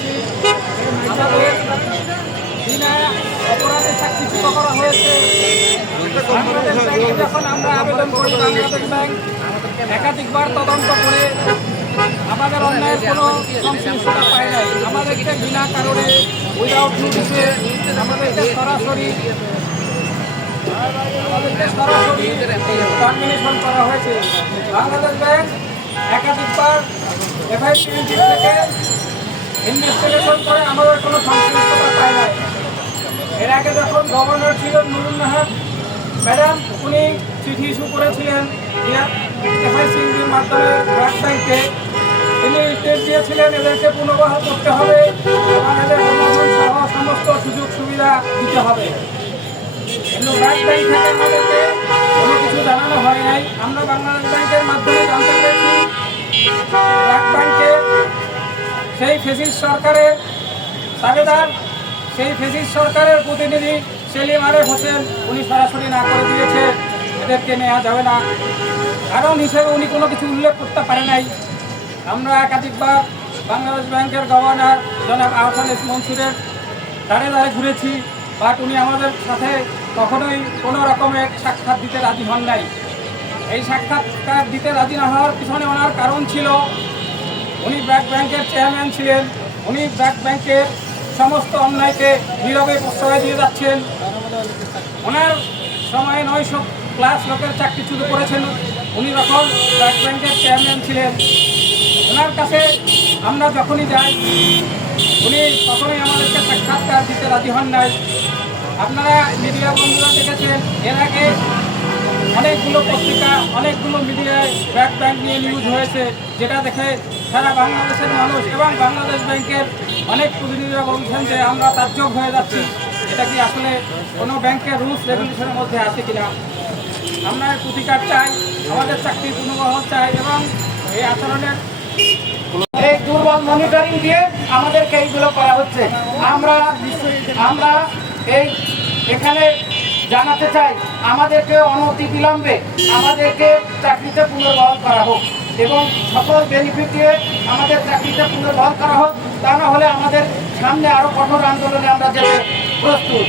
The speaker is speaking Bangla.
পেয়েছি বিনা অপরাধে চাকরিচ্যুত করা হয়েছে। বাংলাদেশ ব্যাংকে যখন আমরা আবেদন করি, বাংলাদেশ ব্যাংক একাধিকবার তদন্ত করে আমাদের অন্যায়ের কোনো সংশ্লিষ্টতা পায় নাই। আমাদেরকে বিনা কারণে উইদাউট নোটিসে আমাদেরকে সরাসরি আমাদেরকে সরাসরি টার্মিনেশন করা হয়েছে। বাংলাদেশ ব্যাংক একাধিকবার এফআই টোয়েন্টি থেকে ইনভেস্টিগেশন করে আমাদের কোনো সংশ্লিষ্টতা পায় নাই। এর আগে যখন গভর্নর ছিলেন নুরুল নাহার, ম্যাডাম, উনি চিঠি ইস্যু করেছিলেন এফআই সিংজির মাধ্যমে ব্যাংকে তিনি নির্দেশ দিয়েছিলেন এদেরকে পুনর্বহাল করতে হবে এবং এদের সহ সমস্ত সুযোগ সুবিধা দিতে হবে। কিন্তু ব্র্যাক ব্যাংক থেকে আমাদেরকে কোনো কিছু জানানো হয় নাই। আমরা বাংলাদেশ ব্যাংকের মাধ্যমে জানতে পেরেছি ব্র্যাক ব্যাংকে সেই ফেসিস সরকারের দাবিদার সেই ফেসিস সরকারের প্রতিনিধি সেলিম আরেফ হোসেন, উনি সরাসরি না করে দিয়েছে, এদেরকে নেওয়া যাবে না। কারণ হিসেবে উনি কোনো কিছু উল্লেখ করতে পারে নাই। আমরা একাধিকবার বাংলাদেশ ব্যাংকের গভর্নর জনাব আহসান এস মনসুরের দাঁড়ে দাঁড়ে ঘুরেছি, বাট উনি আমাদের সাথে কখনোই কোনো রকমের সাক্ষাৎ দিতে রাজি হন নাই। এই সাক্ষাৎকার দিতে রাজি না হওয়ার পিছনে ওনার কারণ ছিল উনি ব্র্যাক ব্যাংকের চেয়ারম্যান ছিলেন, উনি ব্র্যাক ব্যাংকের সমস্ত অন্যায়কে নীরবে প্রশ্রয় দিয়ে যাচ্ছেন। ওনার সময়ে নয়শো ক্লাস লোকের চাকরি শুরু করেছেন। উনি যখন ব্র্যাক ব্যাংকের চেয়ারম্যান ছিলেন। ওনার কাছে আমরা যখনই যাই, উনি তখনই আমাদেরকে সাক্ষাৎকার দিতে রাজি হন নাই। আপনারা মিডিয়া বন্ধুরা দেখেছেন, এর আগে অনেকগুলো পত্রিকা, অনেকগুলো মিডিয়ায় ব্যাক ব্যাংক নিয়ে নিউজ হয়েছে, যেটা দেখে সারা বাংলাদেশের মানুষ এবং বাংলাদেশ ব্যাংকের অনেক প্রতিনিধিরা বলছেন যে আমরা তার তাজ্জব হয়ে যাচ্ছি। এটা কি আসলে কোনো ব্যাংকের রুলস রেগুলেশনের মধ্যে আছে কিনা? আমরা প্রতিকার চাই, আমাদের চাকরি পুনর্বহাল চাই এবং এই আচরণের এই দুর্বল মনিটরিং দিয়ে আমাদেরকে এইগুলো করা হচ্ছে। আমরা আমরা এই, এখানে জানাতে চাই, আমাদেরকে অনতি বিলম্বে আমাদেরকে চাকরিতে পুনর্বহল করা হোক এবং সকল বেনিফিট দিয়ে আমাদের চাকরিতে পুনর্বহল করা হোক, তা না হলে আমাদের সামনে আরও কঠোর আন্দোলনে আমরা যেতে প্রস্তুত।